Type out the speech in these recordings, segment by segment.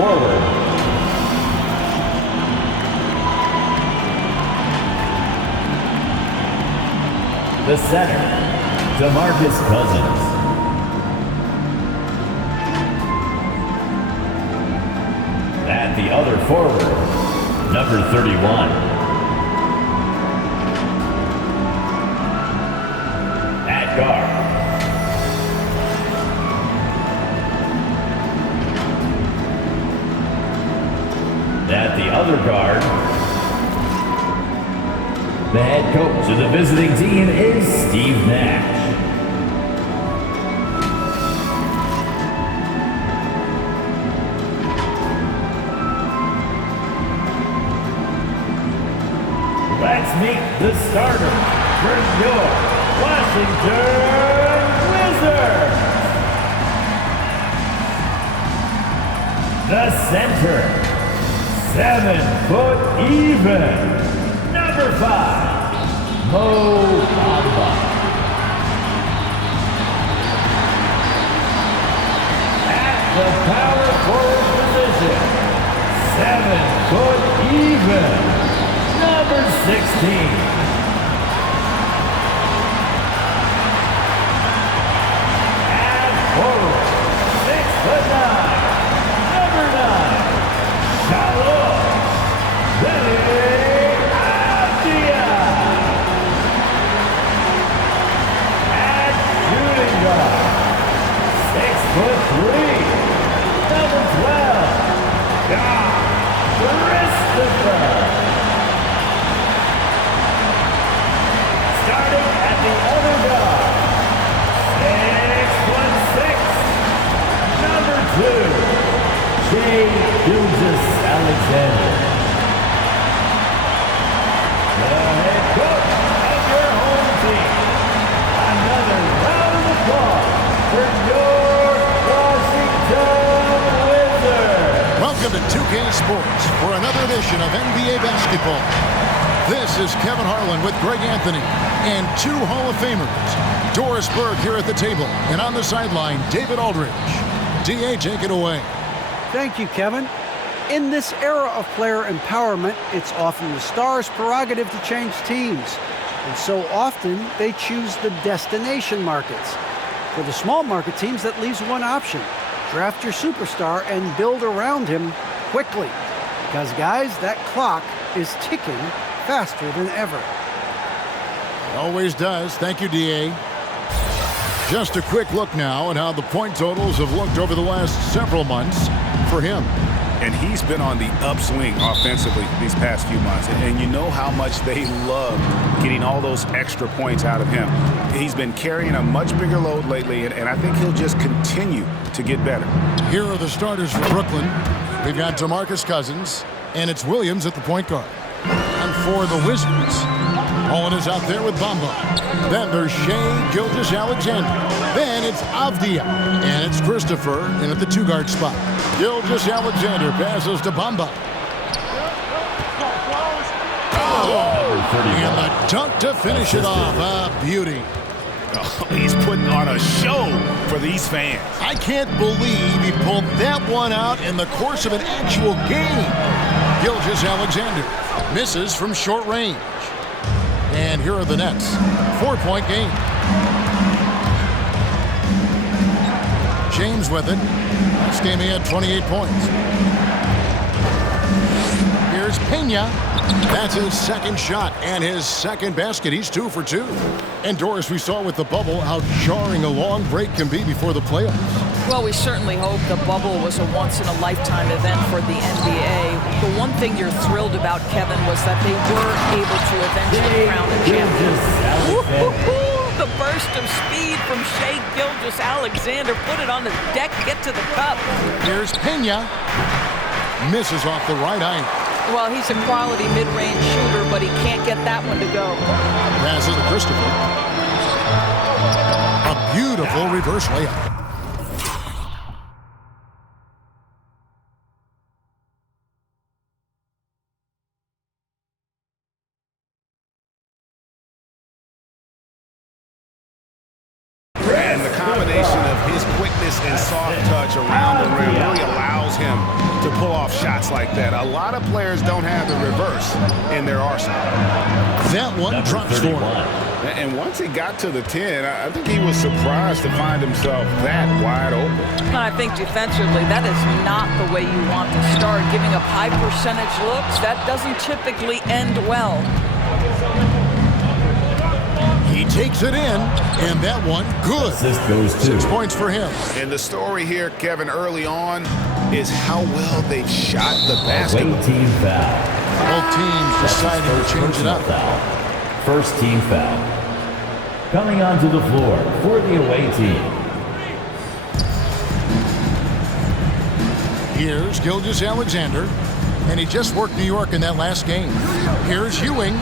forward, the center, DeMarcus Cousins. At the other forward, number 31. At guard, at the other guard, the head coach of the visiting team is Steve Nash. Let's meet the starter for your Washington Wizards. The center, 7 foot even, number 5, Mo Bamba. At the power forward position, 7 foot even, number 16. And forward, 6'9", number 9, Shalom Benny-Abdia. At shooting guard, 6'3", number 12, John Christopher. Starting at the other guard, 6'6", number 2, Shea Gilgeous-Alexander. The head coach of your home team. Another round of applause for your Washington Wizards. Welcome to 2K Sports for another edition of NBA basketball. This is Kevin Harlan with Greg Anthony and 2 Hall of Famers. Doris Berg here at the table, and on the sideline, David Aldridge. DA, take it away. Thank you, Kevin. In this era of player empowerment, it's often the star's prerogative to change teams. And so often, they choose the destination markets. For the small market teams, that leaves one option. Draft your superstar and build around him quickly. Because, guys, that clock is ticking faster than ever. It always does. Thank you, DA. Just a quick look now at how the point totals have looked over the last several months for him. And he's been on the upswing offensively these past few months. And you know how much they love getting all those extra points out of him. He's been carrying a much bigger load lately, and I think he'll just continue to get better. Here are the starters for Brooklyn. We've got DeMarcus Cousins, and it's Williams at the point guard. And for the Wizards, Holland is out there with Bamba. Then there's Shea Gilgeous-Alexander. Then it's Avdia, and it's Christopher in at the 2-guard spot. Gilgeous-Alexander passes to Bamba. And the dunk to finish it off. A beauty. Oh, he's putting on a show for these fans. I can't believe he pulled that one out in the course of an actual game. Gilgeous-Alexander misses from short range. And here are the Nets. 4-point game. James with it. Last game he had 28 points. Here's Pena. That's his second shot and his second basket. He's 2 for 2. And Doris, we saw with the bubble how jarring a long break can be before the playoffs. Well, we certainly hope the bubble was a once-in-a-lifetime event for the NBA. The one thing you're thrilled about, Kevin, was that they were able to eventually crown a champion. The burst of speed from Shea Gilgeous-Alexander. Put it on the deck, get to the cup. Here's Pena. Misses off the right eye. Well, he's a quality mid-range shooter, but he can't get that one to go. Passes to Christopher. A beautiful reverse layup. And the combination of his quickness quickness and soft touch around the rim really allows him to pull off shots like that. A lot of players don't have the reverse in their arsenal. That one drops for him. And once he got to the 10, I think he was surprised to find himself that wide open. And I think defensively, that is not the way you want to start. Giving up high percentage looks, that doesn't typically end well. He takes it in, and that one good. Assist goes to 6 points for him. And the story here, Kevin, early on is how well they've shot the away basketball. team foul. Both teams deciding to change it up. Foul. First team foul. Coming onto the floor for the away team. Here's Gilgeous-Alexander, and he just worked New York in that last game. Here's Ewing.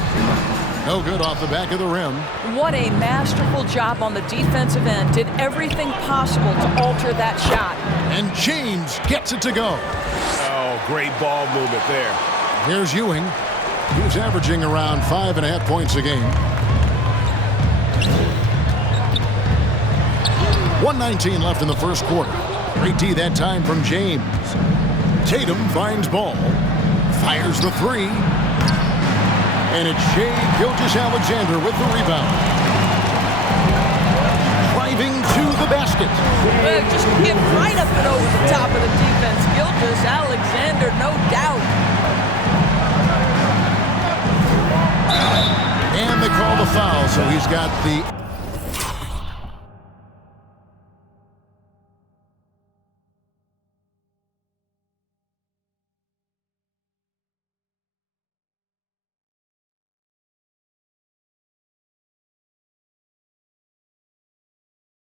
No good off the back of the rim. What a masterful job on the defensive end. Did everything possible to alter that shot. And James gets it to go. Oh, great ball movement there. Here's Ewing. He's averaging around 5.5 points a game. 1:19 left in the first quarter. Great D that time from James. Tatum finds ball. Fires the three. And it's Shai Gilgeous-Alexander with the rebound. Driving to the basket. Just get right up and over the top of the defense. Gilgeous-Alexander, no doubt. And they call the foul, so he's got the...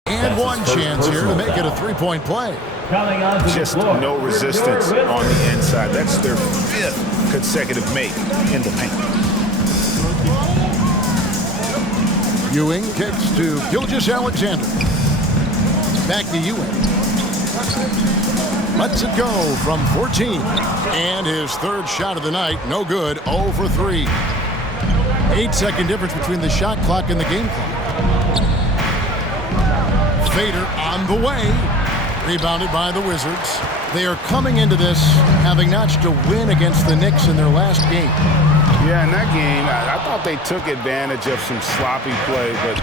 And one chance here to make it a three-point play. Coming onto Just the floor. no resistance on the inside. That's their 5th consecutive make in the paint. Ewing kicks to Gilgeous-Alexander. Back to Ewing. Lets it go from 14. And his 3rd shot of the night, no good, 0 for 3. 8-second difference between the shot clock and the game clock. Fader on the way. Rebounded by the Wizards. They are coming into this having notched a win against the Knicks in their last game. Yeah, in that game, I thought they took advantage of some sloppy play, but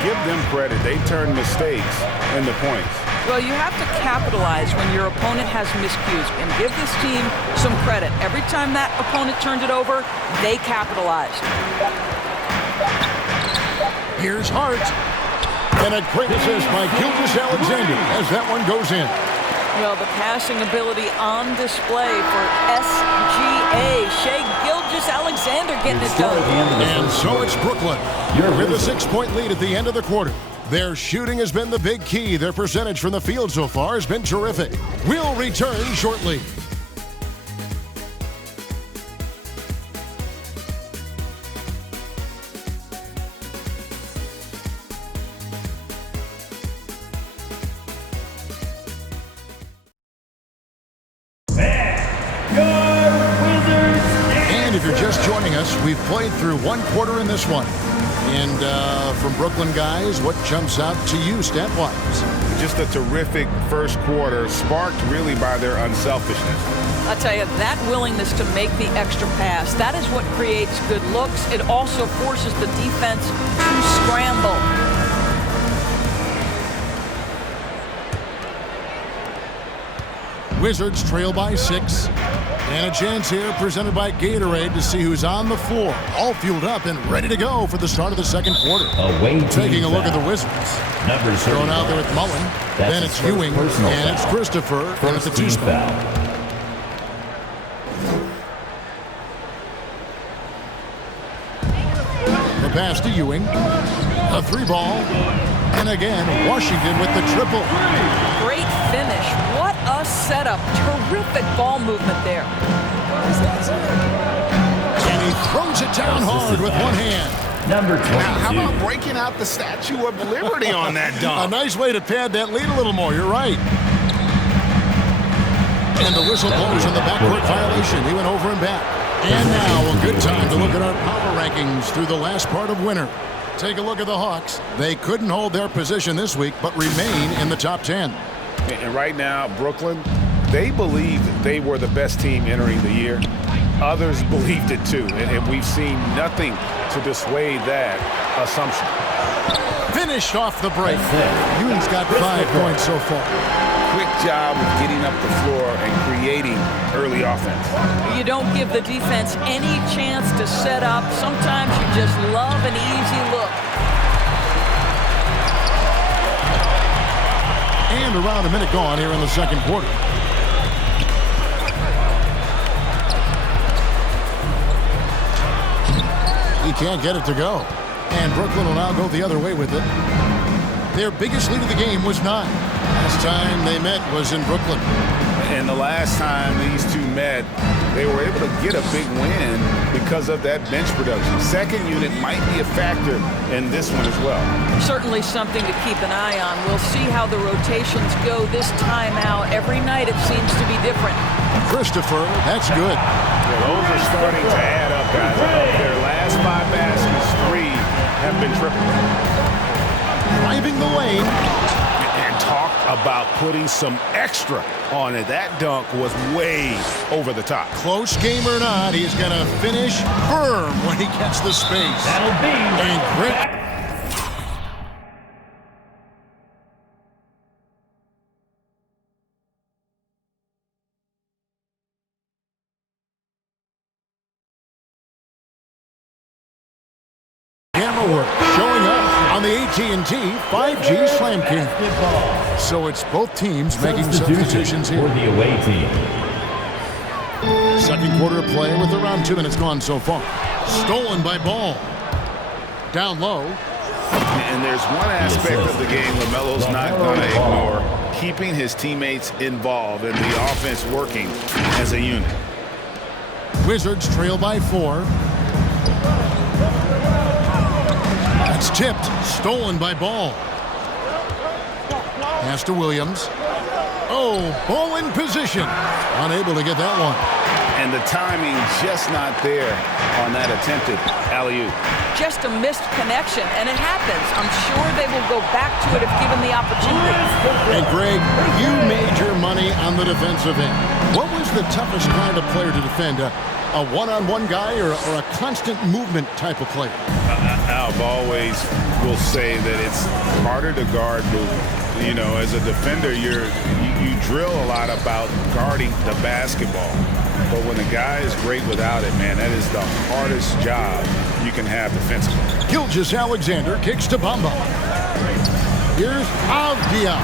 give them credit. They turned mistakes into points. Well, you have to capitalize when your opponent has miscues, and give this team some credit. Every time that opponent turned it over, they capitalized. Here's Hart. And a great assist by Gilgeous-Alexander as that one goes in. Well, the passing ability on display for SGA. Shai Gilgeous-Alexander getting it done. And so it's Brooklyn with a 6-point lead at the end of the quarter. Their shooting has been the big key. Their percentage from the field so far has been terrific. We'll return shortly. And if you're just joining us, we've played through 1 quarter in this one. And from Brooklyn guys, what jumps out to you stat-wise? Just a terrific first quarter, sparked really by their unselfishness. I'll tell you, that willingness to make the extra pass, that is what creates good looks. It also forces the defense to scramble. Wizards trail by 6. And a chance here presented by Gatorade to see who's on the floor. All fueled up and ready to go for the start of the second quarter. Taking a look at the Wizards. Thrown out there with Mullen. Then it's Ewing. And it's Christopher. And it's a 2 spot. The pass to Ewing. A 3-ball. And again, Washington with the triple. Great finish. What a setup. Terrific ball movement there. And he throws it down hard with one hand. Number 22. Now, how about breaking out the Statue of Liberty on that dunk? A nice way to pad that lead a little more. You're right. And the whistle blows on the backcourt violation. He went over and back. And now a good time to look at our power rankings through the last part of winter. Take a look at the Hawks. They couldn't hold their position this week, but remain in the top 10. And right now, Brooklyn, they believed they were the best team entering the year. Others believed it too, and we've seen nothing to dissuade that assumption. Finished off the break. Ewing's got 5 points so far. Quick job of getting up the floor and creating early offense. You don't give the defense any chance to set up. Sometimes you just love an easy look. And around a minute gone here in the second quarter. He can't get it to go. And Brooklyn will now go the other way with it. Their biggest lead of the game was 9. Last time they met was in Brooklyn. And the last time these two met, they were able to get a big win because of that bench production. Second unit might be a factor in this one as well. Certainly something to keep an eye on. We'll see how the rotations go this time out. Every night it seems to be different. Christopher, that's good. Yeah, those are starting to add up, guys. Their last 5 baskets, 3 have been triple. Driving the lane. And talk about putting some extra on it. That dunk was way over the top. Close game or not, he's going to finish firm when he gets the space. That'll be And great. Camera work showing up on the AT&T 5G Slam King. So it's both teams making substitutions for here. the away team. Second quarter of play with around 2 minutes gone so far. Stolen by Ball. Down low. And there's one aspect of the game LaMelo's not going to ignore. Keeping his teammates involved and the offense working as a unit. Wizards trail by 4. That's tipped. Stolen by Ball. Pass to Williams. Oh, Ball in position. Unable to get that one. And the timing just not there on that attempted alley-oop. Just a missed connection, and it happens. I'm sure they will go back to it if given the opportunity. And Greg, you made your money on the defensive end. What was the toughest kind of player to defend? A one-on-one guy or a constant movement type of player? I've always will say that it's harder to guard movement. You know, as a defender, you drill a lot about guarding the basketball. But when the guy is great without it, man, that is the hardest job you can have defensively. Gilgeous-Alexander kicks to Bamba. Here's Avdia.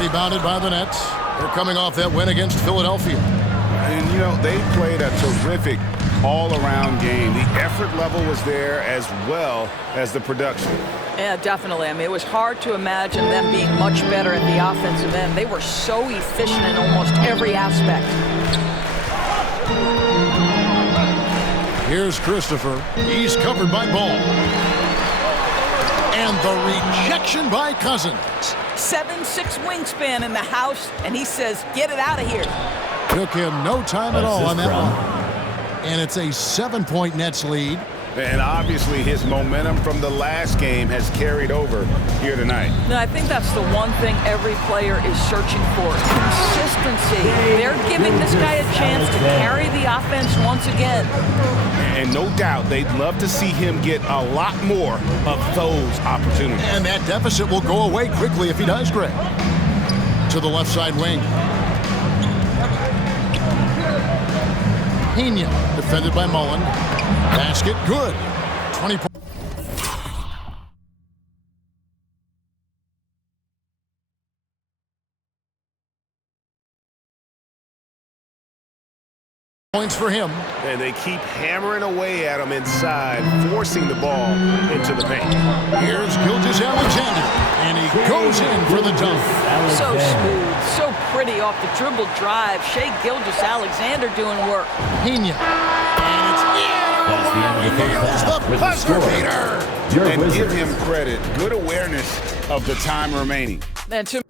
Rebounded by the Nets. They're coming off that win against Philadelphia. And, you know, they played a terrific all-around game. The effort level was there as well as the production. Yeah, definitely. I mean, it was hard to imagine them being much better at the offensive end. They were so efficient in almost every aspect. Here's Christopher. He's covered by Ball. And the rejection by Cousins. 7'6" wingspan in the house, and he says, get it out of here. Took him no time at all on that one. And it's a 7-point Nets lead. And obviously his momentum from the last game has carried over here tonight. And I think that's the one thing every player is searching for. Consistency. They're giving this guy a chance to carry the offense once again. And no doubt they'd love to see him get a lot more of those opportunities. And that deficit will go away quickly if he does, Greg. To the left side wing. Pena, defended by Mullen. Basket, good. 20 points for him. And they keep hammering away at him inside, forcing the ball into the paint. Here's Gilgeous-Alexander, and he goes in for the dunk. So smooth, so pretty off the dribble drive. Shai Gilgeous-Alexander doing work. Pena, and it's in. He nails the buzzer beater. And give him credit. Good awareness of the time remaining. And to